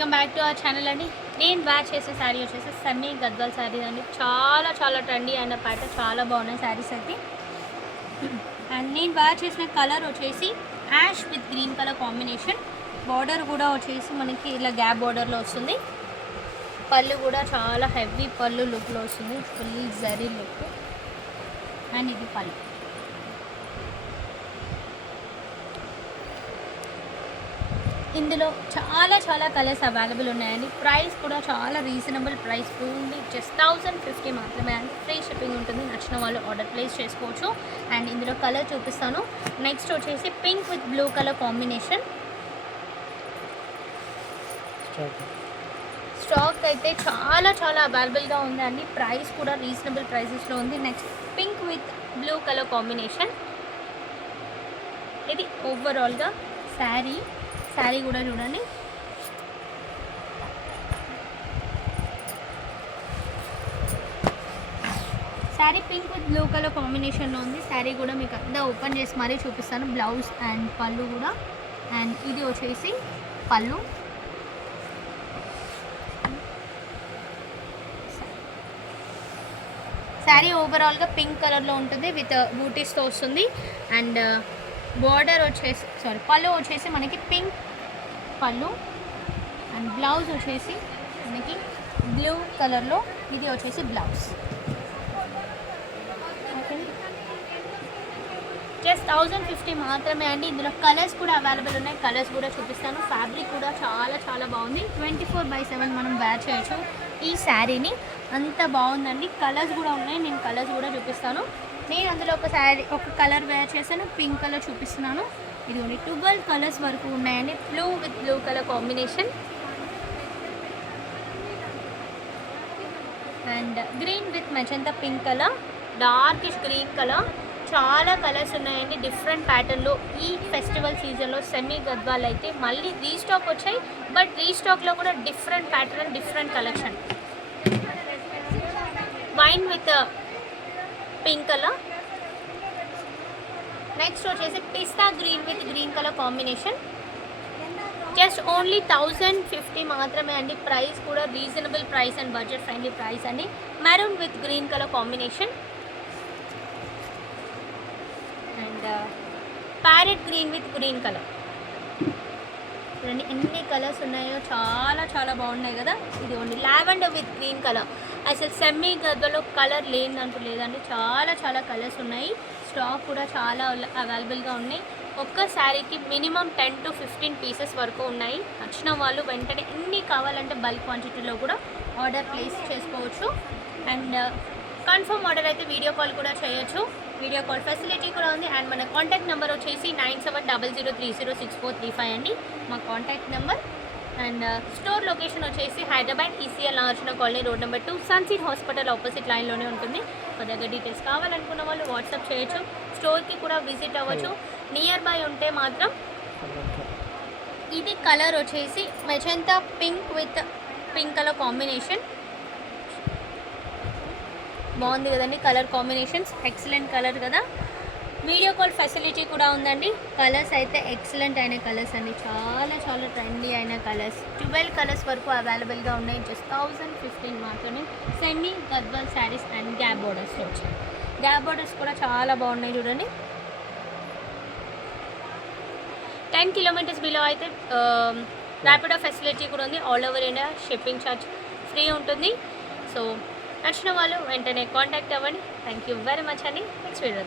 Welcome back to our channel అండి. నేను batch చేసే శారీ వచ్చేసి సెమీ గద్వాల్ శారీ అండి. చాలా చాలా ట్రెండీ అయిన పాట చాలా బాగున్నాయి శారీస్ అయితే. అండ్ నేను బ్యాచ్ చేసిన కలర్ వచ్చేసి ash with green colour combination border కూడా వచ్చేసి మనకి ఇలా గ్యాప్ బార్డర్లో వస్తుంది. పళ్ళు కూడా చాలా హెవీ పళ్ళు లుక్లో వస్తుంది. ఫుల్ జరీ లుక్ అండ్ ఇది పళ్ళు. ఇందులో చాలా చాలా కలర్స్ అవైలబుల్ ఉన్నాయండి. ప్రైస్ కూడా చాలా రీజనబుల్ ప్రైస్ ఉంది. జస్ట్ థౌజండ్ ఫిఫ్టీ మాత్రమే అండి. ఫ్రీ షిప్పింగ్ ఉంటుంది. నచ్చిన వాళ్ళు ఆర్డర్ ప్లేస్ చేసుకోవచ్చు. అండ్ ఇందులో కలర్ చూపిస్తాను. నెక్స్ట్ వచ్చేసి pink with blue colour combination stock అయితే చాలా చాలా అవైలబుల్గా ఉందండి. ప్రైస్ కూడా రీజనబుల్ ప్రైసెస్లో ఉంది. Next pink with blue colour combination ఇది ఓవరాల్గా శారీ శారీ కూడా చూడండి. Sari pink with blue colour కాంబినేషన్లో ఉంది. శారీ కూడా మీకు అంతా ఓపెన్ చేసి మరీ చూపిస్తాను. బ్లౌజ్ అండ్ పళ్ళు కూడా. అండ్ ఇది వచ్చేసి పళ్ళు. శారీ ఓవరాల్గా పింక్ కలర్లో ఉంటుంది. విత్ బూటీస్తో వస్తుంది. అండ్ బార్డర్ వచ్చేసి సారీ పళ్ళు వచ్చేసి మనకి పింక్ పళ్ళు అండ్ బ్లౌజ్ వచ్చేసి మనకి బ్లూ కలర్లో ఇది వచ్చేసి blouse okay just thousand fifty మాత్రమే అండి. ఇందులో కలర్స్ కూడా అవైలబుల్ ఉన్నాయి. కలర్స్ కూడా చూపిస్తాను. ఫ్యాబ్రిక్ కూడా చాలా చాలా బాగుంది. ట్వంటీ ఫోర్ బై సెవెన్ మనం వేర్ చేయొచ్చు ఈ శారీని. అంత బాగుందండి. కలర్స్ కూడా ఉన్నాయి. నేను కలర్స్ కూడా చూపిస్తాను. నేను అందులో ఒక శారీ ఒక కలర్ వేర్ చేశాను. పింక్ కలర్ చూపిస్తున్నాను. ఇది ఓన్లీ ట్వెల్వ్ కలర్స్ వరకు ఉన్నాయండి. Blue with blue colour combination. And green with magenta pink colour darkish green colour. చాలా కలర్స్ ఉన్నాయండి. డిఫరెంట్ ప్యాటర్న్లో ఈ ఫెస్టివల్ సీజన్లో సెమీ గద్వాలు అయితే మళ్ళీ రీస్టాక్ వచ్చాయి. బట్ రీస్టాక్లో కూడా different pattern different collection. Wine with pink colour next వచ్చేసి pista green with green colour combination just only thousand fifty మాత్రమే అండి. ప్రైస్ కూడా reasonable price and budget friendly price అండి. Maroon with green colour combination and parrot green with green colour చూడండి ఎన్ని colours ఉన్నాయో చాలా చాలా బాగున్నాయి కదా. ఇది only lavender with green colour అసలు సెమీ గద్వలో కలర్ లేదంటూ లేదండి. చాలా చాలా కలర్స్ ఉన్నాయి. స్టాక్ కూడా చాలా అవైలబుల్గా ఉన్నాయి. ఒక్క శారీకి minimum ten to fifteen pieces వరకు ఉన్నాయి. నచ్చిన వాళ్ళు వెంటనే ఎన్ని కావాలంటే బల్క్ క్వాంటిటీలో కూడా ఆర్డర్ ప్లేస్ చేసుకోవచ్చు. అండ్ కన్ఫర్మ్ ఆర్డర్ అయితే వీడియో కాల్ కూడా చేయొచ్చు. వీడియో కాల్ ఫెసిలిటీ కూడా ఉంది. అండ్ మన కాంటాక్ట్ నెంబర్ వచ్చేసి nine seven double zero three zero six four three five అండి. మా contact number and uh, store location వచ్చేసి Hyderabad ECL Nagarjuna colony road number two sunshine hospital opposite లైన్లోనే ఉంటుంది. మా దగ్గర డీటెయిల్స్ కావాలనుకున్న వాళ్ళు వాట్సాప్ చేయొచ్చు. స్టోర్కి కూడా విజిట్ అవ్వచ్చు. నియర్ బై ఉంటే మాత్రం ఇది కలర్ వచ్చేసి magenta pink with pink colour combination. బాగుంది కదండి కలర్ కాంబినేషన్స్. ఎక్సలెంట్ కలర్ కదా. వీడియో కాల్ ఫెసిలిటీ కూడా ఉందండి. కలర్స్ అయితే ఎక్సలెంట్ అయిన కలర్స్ అండి. చాలా చాలా ట్రెండీ అయిన కలర్స్ ట్వెల్వ్ కలర్స్ వరకు అవైలబుల్గా ఉన్నాయి. జస్ట్ థౌజండ్ ఫిఫ్టీన్ మాత్రమే. Semi Gadwal saris and gap borders వచ్చాయి. గ్యాప్ బోర్డర్స్ కూడా చాలా బాగున్నాయి చూడండి. టెన్ కిలోమీటర్స్ బిలో అయితే um, ర్యాపిడో ఫెసిలిటీ కూడా ఉంది. All over India shipping charge free ఉంటుంది. సో నచ్చిన వాళ్ళు వెంటనే కాంటాక్ట్ అవ్వండి. థ్యాంక్ యూ వెరీ మచ్ అని నెక్స్ట్ వీడియో